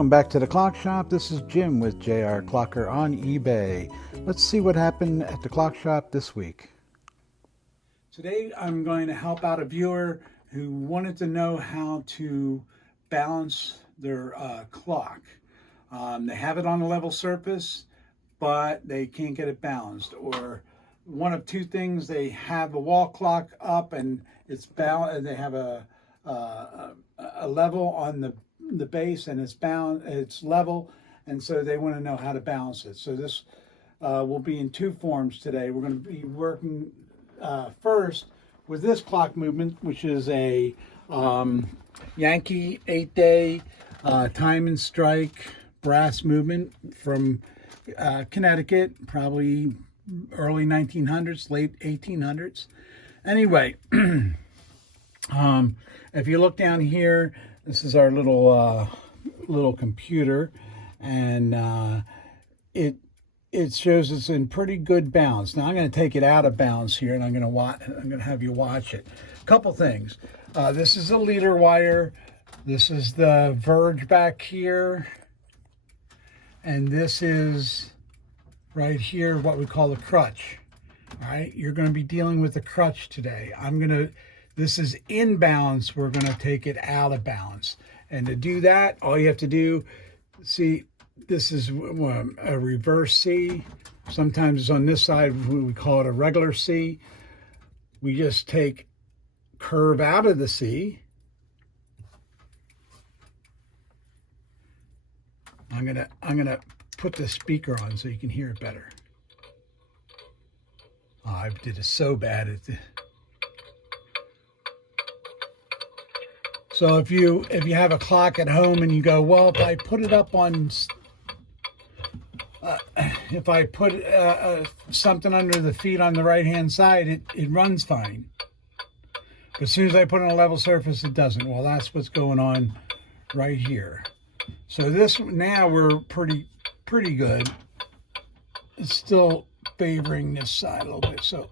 Welcome back to the Clock Shop. This is Jim with JR Clocker on eBay. Let's see what happened at the Clock Shop this week. Today I'm going to help out a viewer who wanted to know how to balance their clock. They have it on a level surface, but they can't get it balanced. Or one of two things: they have a wall clock up and it's balanced. They have a level on the base and it's level, and so they want to know how to balance it. So this will be in two forms today. We're going to be working first with this clock movement, which is a Yankee 8-day time and strike brass movement from Connecticut, probably early 1900s, late 1800s. Anyway, if you look down here, this is our little computer, and it shows it's in pretty good balance. Now I'm going to take it out of balance here, and I'm going to have you watch it. A couple things. This is a leader wire. This is the verge back here, and this is right here what we call the crutch. All right, you're going to be dealing with the crutch today. This is in balance. We're going to take it out of balance. And to do that, all you have to do, see, this is a reverse C. Sometimes it's on this side, we call it a regular C. We just take curve out of the C. I'm gonna put the speaker on so you can hear it better. Oh, I did it so bad at the. So if you have a clock at home and you go, well, if I put it up on, if I put something under the feet on the right-hand side, it runs fine. But as soon as I put it on a level surface, it doesn't. Well, that's what's going on right here. So this, now we're pretty good. It's still favoring this side a little bit, so.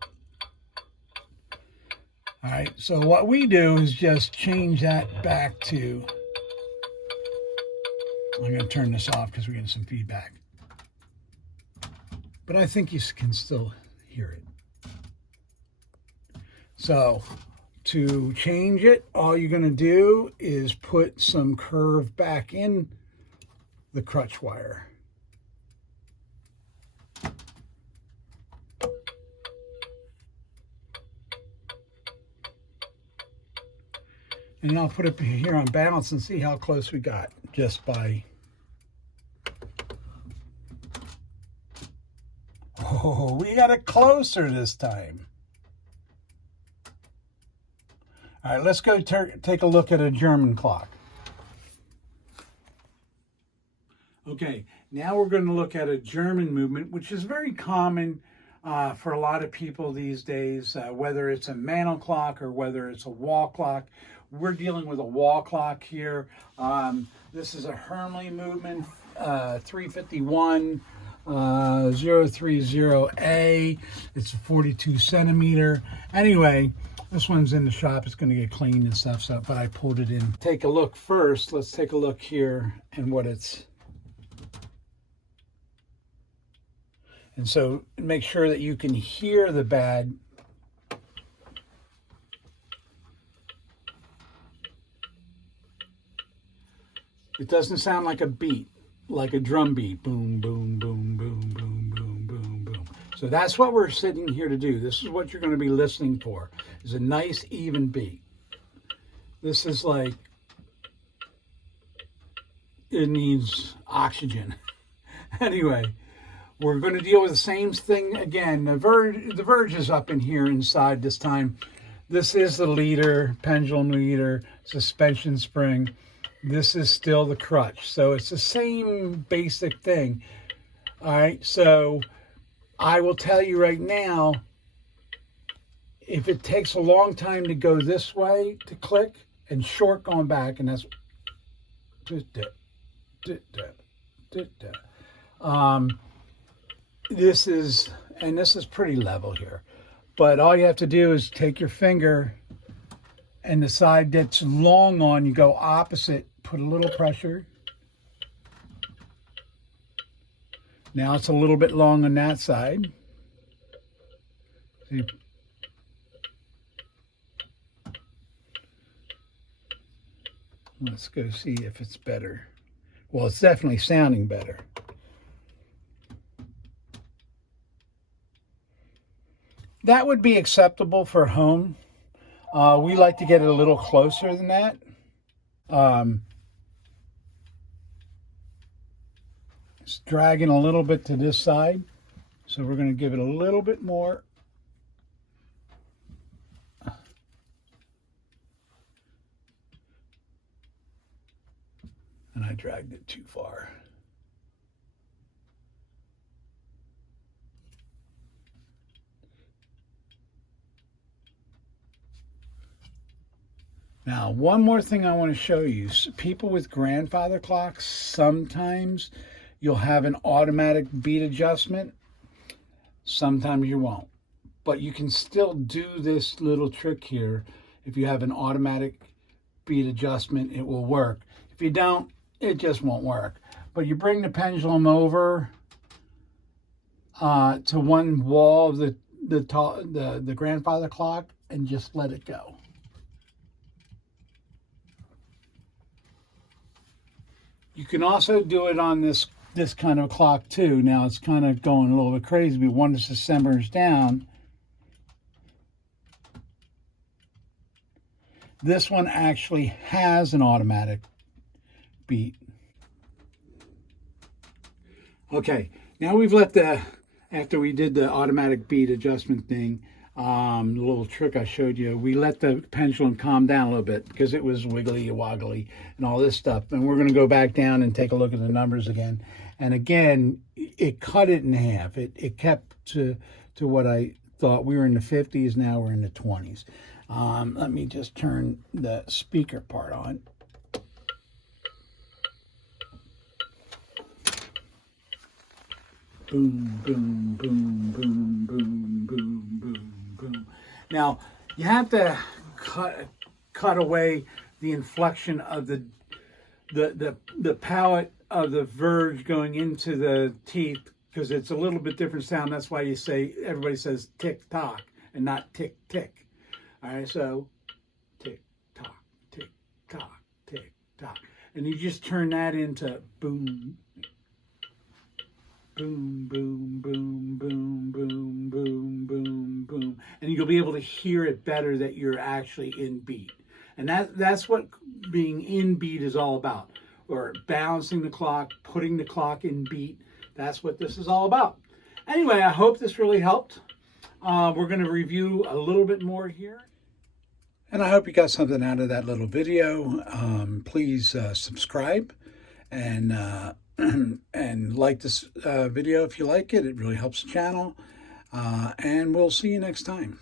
All right, so what we do is just change that back to, I'm going to turn this off because we're getting some feedback. But I think you can still hear it. So to change it, all you're going to do is put some curve back in the crutch wire. And I'll put it here on balance and see how close we got just by. Oh, we got it closer this time. All right, let's go take a look at a German clock. Okay, now we're going to look at a German movement, which is very common for a lot of people these days, whether it's a mantle clock or whether it's a wall clock. We're dealing with a wall clock here. This is a Hermle movement, 351 030A. It's a 42 centimeter. Anyway, this one's in the shop. It's going to get cleaned and stuff, so, but I pulled it in. Take a look first. Let's take a look here and what it's. And so make sure that you can hear the bad. It doesn't sound like a beat, like a drum beat. Boom, boom, boom, boom, boom, boom, boom, boom. So that's what we're sitting here to do. This is what you're going to be listening for, is a nice, even beat. This is like, it needs oxygen. Anyway, we're going to deal with the same thing again. The verge is up in here inside this time. This is the leader, pendulum leader, suspension spring. This is still the crutch. So it's the same basic thing. All right, so I will tell you right now, if it takes a long time to go this way to click and short going back, and that's this is pretty level here. But all you have to do is take your finger and the side that's long on, you go opposite, put a little pressure, Now it's a little bit long on that side. See? Let's go see if it's better. Well, it's definitely sounding better. That would be acceptable for home. We like to get it a little closer than that. It's dragging a little bit to this side, so we're going to give it a little bit more. And I dragged it too far. Now, one more thing I want to show you. People with grandfather clocks, sometimes you'll have an automatic beat adjustment. Sometimes you won't. But you can still do this little trick here. If you have an automatic beat adjustment, it will work. If you don't, it just won't work. But you bring the pendulum over to one wall of the grandfather clock and just let it go. You can also do it on this kind of clock too. Now it's kind of going a little bit crazy, but once the simmer's down, this one actually has an automatic beat. Okay, now we've let after we did the automatic beat adjustment thing, the little trick I showed you, we let the pendulum calm down a little bit because it was wiggly woggly and all this stuff. And we're going to go back down and take a look at the numbers again. And again, it cut it in half. It kept to what I thought. We were in the 50s, now we're in the 20s. Let me just turn the speaker part on. Boom, boom, boom, boom, boom, boom, boom, boom. Now, you have to cut away the inflection of the palate of the verge going into the teeth, because it's a little bit different sound. That's why everybody says tick tock and not tick tick. All right, so tick tock, tick tock, tick tock, and you just turn that into boom. Boom, boom, boom, boom, boom, boom, boom, boom. And you'll be able to hear it better that you're actually in beat. And that's what being in beat is all about. Or balancing the clock, putting the clock in beat. That's what this is all about. Anyway, I hope this really helped. We're going to review a little bit more here. And I hope you got something out of that little video. Please subscribe and and like this video if you like it. It really helps the channel. And we'll see you next time.